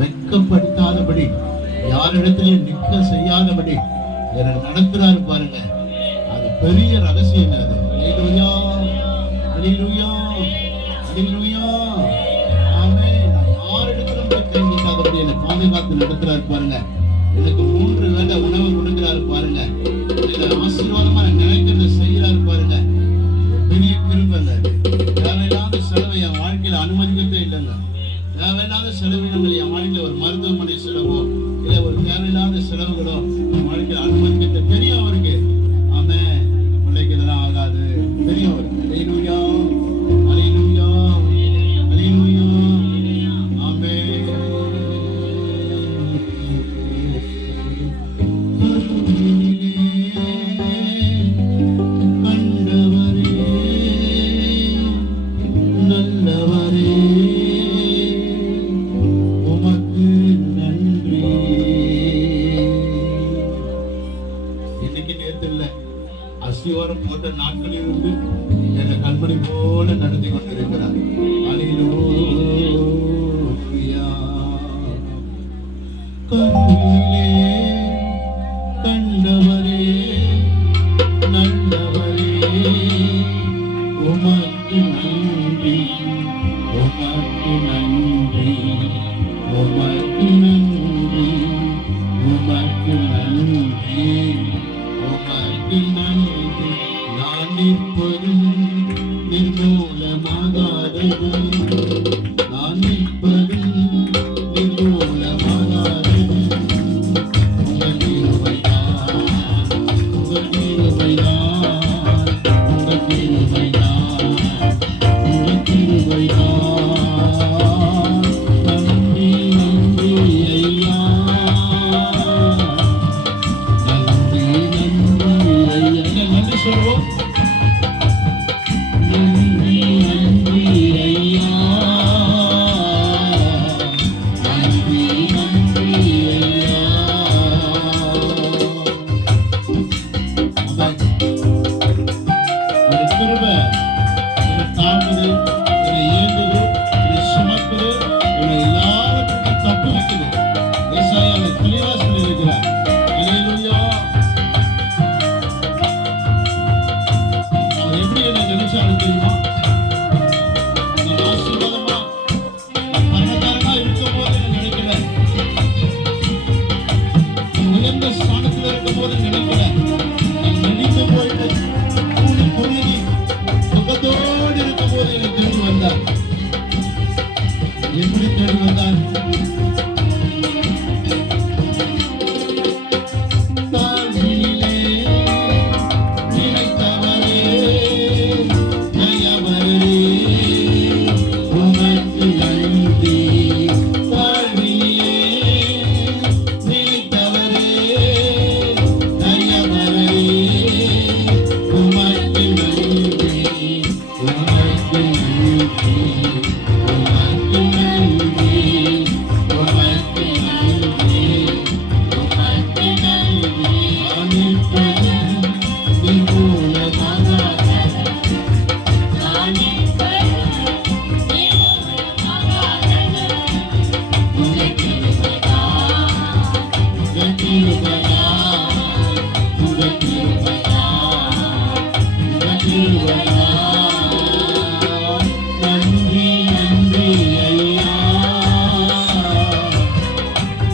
வெட்கப்படுத்தாதபடி யாரிடத்திலையும் நிற்க செய்யாதபடி என்னை நடத்துறாரு பாருங்க. அது பெரிய ரகசியம். அது அல்லேலூயா, அல்லேலூயா, அல்லேலூயா. ஆமென். நான் யாரிடத்திலும் கை நீட்டாதபடி என்னை பாதுகாத்து நடத்துறாரு பாருங்க. எனக்கு 3 வேளை உணவு கொடுக்கிறாரு பாருங்க. என்னை ஆசீர்வாதமா நினைக்கிறத செய்யறாரு பாருங்க. பெரிய கிருபை. தேவையில்லாத செலவை என் வாழ்க்கையில அனுமதிக்கவே இல்லைங்க. தேவையில்லாத செலவினங்கள் என் வாழ்க்கையில ஒரு மருத்துவமனை செலவோ இல்ல ஒரு தேவையில்லாத செலவுகளோ என் வாழ்க்கையில அனுமதிக்க தெரியும் அவருக்கு. ஆமென். பிள்ளைக்கு இதெல்லாம் ஆகாது தெரியும் அவருக்கு. அல்லேலூயா, அல்லேலூயா, அல்லேலூயா. ஆமென். அசிவாரம் போட்ட நாட்களில் இருந்து என்னை கண்மணி போல நடத்தி கொண்டிருக்கிறார். அல்லேலூயா. கண்ணிலே கண்டவரே நல்லவரே உமக்கு நன்றி, உமக்கு நன்றி, உமக்கு நன்றி, உமக்கு நன்றி, உமக்கு நன்றி. நான் நிற்பதும் நிர்மூலமாகாதது, நான் நிற்பதும் நிர்மூலமாகாதது. உங்கள் கிருபைதான், உங்கள் கிருபைதான், உங்கள் கிருபைதான், உங்கள் கிருபைதான். நன்றி நன்றி ஐயா, நன்றி நன்றி ஐயா. நன்றி சொல்வோம். நன்றி நன்றி ஐயா, நன்றி நன்றி ஐயா. ஒரு கிருபை ஒரு தாங்குது, ஒரு ஏங்குது, ஒரு சுமக்குது, ஒரு எல்லாருக்கும் தப்பு வைக்குது. ஏசாயால தெளிவா சொல்லியிருக்கிறார். அல்லேலூயா. அவர் எப்படி என்னை நினைச்சாலும் தெரியுமா? நான் ஆசீர்வாதமா நான் பணக்காரனா இருக்கும் போது நினைக்கல, உயர்ந்த ஸ்தானத்தில் இருக்கும் போது நினைக்கல. நான் நடித்து போயிட்டு கூடி குறுகி முகத்தோடு இருக்கும் போது என்னை தேடி வந்தார். எப்படி தேடி வந்தார்? தாழ்வினிலே நினைத்தவரே தயவரே உமக்கு நன்றி. தாழ்வினிலே நினைத்தவரே தயவரே உமக்கு நன்றி, உமக்கு நன்றி, உமக்கு நன்றி, உமக்கு நன்றி, உமக்கு நன்றி. அனைப்பதும் நிர்மூலமாகாதது, உங்கள் கிருபைதான், உங்கள் கிருபைதான், உங்கள் கிருபைதான், உங்கள் கிருபைதான். நன்றி நன்றி ஐயா,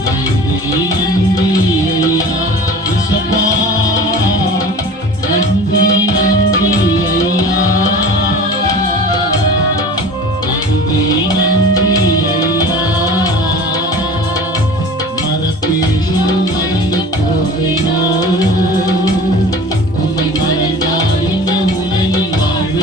நன்றி நன்றி ஐயா. இயேசப்பா, நன்றி நன்றி ஐயா, நன்றி நன்றி ஐயா. மறப்பேனோ மறந்து போவேனோ, உம்மை மறந்தால் இந்த உலகில் வாழ்வேனோ.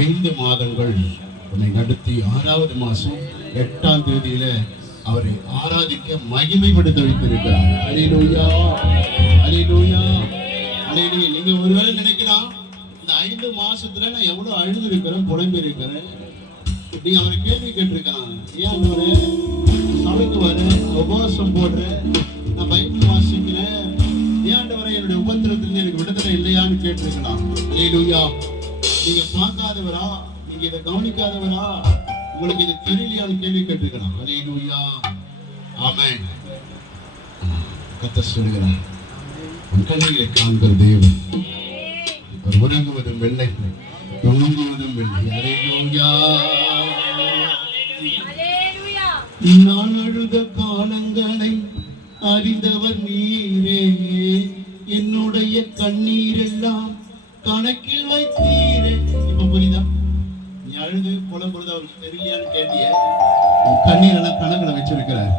5 மாதங்கள் உன்னை நடத்தி 6வது மாசம் 8ஆம் தேதியில அவரை ஆராதிக்க மகிமைப்படுத்த வைத்திருக்கிறார். அல்லேலூயா, அல்லேலூயா, அல்லேலூயா. நீங்க ஒருவேளை நினைக்கலாம், இந்த 5 மாசத்துல நான் எவ்வளவு அழுது இருக்கிறேன், புலம்பி இருக்கிறேன். நீங்க அவரை கேள்வி கேட்டிருக்கலாம், ஏன் அவரு சபைக்கு வரேன், உபவாசம் போடுறேன், நான் பைபிள் வாசிக்கிறேன், ஏன் அவரை என்னுடைய உபத்திரத்திலிருந்து எனக்கு விடுதலை இல்லையான்னு கேட்டிருக்கலாம். அல்லேலூயா. நீங்க பார்க்காதவரா, நீங்க இதை கவனிக்காதவரா, உங்களுக்கு இது தெரியலையான்னு கேள்வி கேட்டிருக்கலாம். அல்லேலூயா, ஆமென். கர்த்தர் சொல்கிறார், உன் கண்ணிலே காண்கிற தேவன் அவர் உறங்குவதும் வெள்ளை, தூங்குவதும் வெள்ளை. அல்லேலூயா. நான் அழுத காலங்களை அறிந்தவர் நீரே, என்னுடைய கண்ணீர் எல்லாம் கணக்கில் வைத்தீரே. இப்ப புரியுதா? நீ அழுது புலம்புறது அவருக்கு தெரியலையான்னு கேட்டிய, உன் கண்ணீர் எல்லாம் கணக்கில் வச்சிருக்கிறார்.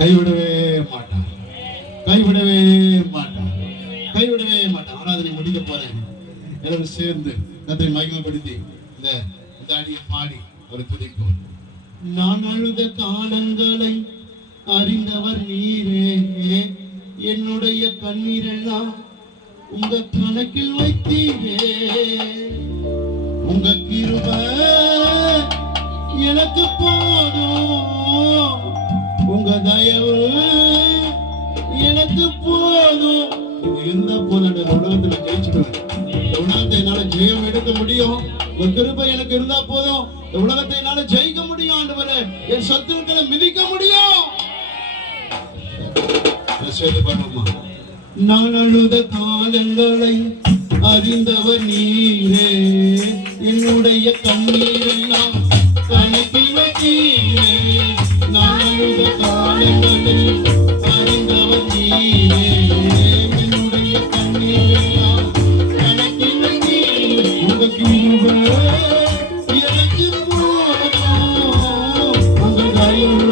கைவிடவே மாட்டான், கைவிடவே மாட்டான், கைவிடவே மாட்டான். ஆராதனை முடிக்க போறேன், எல்லாரும் சேர்ந்து கர்த்தரை மகிமைப்படுத்தி இந்த அடியை பாடி ஒரு துதிப்போம். நான் அழுத காலங்களை அறிந்தவர் நீரே, என்னுடைய கண்ணீரெல்லாம் உங்க கணக்கில் வைத்தீரே. உங்க கிருபை எனக்கு போதும், உங்க தயவு எனக்கு போதும். இருந்தா போதும், உலகத்துல ஜெயிச்சுடுவேன். இந்த உலகத்தை என்னால ஜெயம் எடுக்க முடியும். உங்க கிருபை எனக்கு இருந்தா போதும், இந்த உலகத்தை என்னால ஜெயிக்க முடியும். ஆண்டவரே, என் சத்துருக்களை மிதிக்க முடியும். பண்ணுமா? நான் அழுத காலங்களை அறிந்தவர் நீரே, என்னுடைய கண்ணீர் எல்லாம் கணக்கில் வைத்தீரே. நான் அழுத காலங்களை அறிந்தவர் நீரே, என்னுடைய கண்ணீர் எல்லாம் கணக்கில் வைத்தீரே. உங்க கிருபை எனக்கு போதும், உங்க தயவு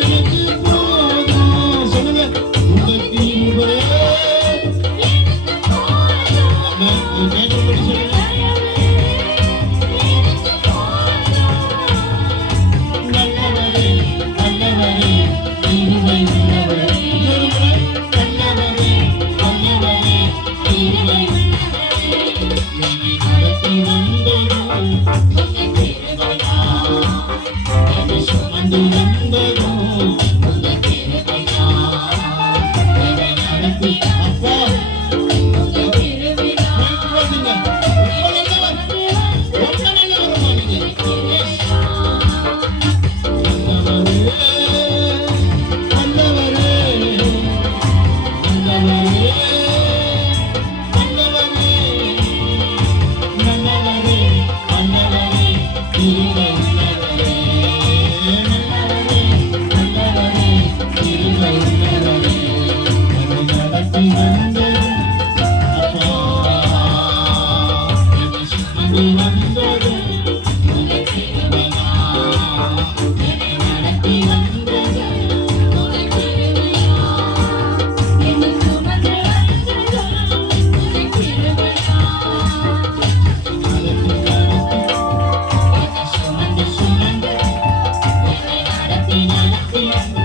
எனக்கு போதும். சொல்லுங்க, உங்க கிருபை கேட்டபடி சொல்லுங்க. நல்லவரே, நல்லவரே, கிருபை உள்ளவரே. இன்னொரு முறை, நல்லவரே, நல்லவரே, கிருபை என்னை நடத்தி வந்ததும் என்னை சுமந்து வந்ததும் என்னை நடத்தி. அப்பா Yeah.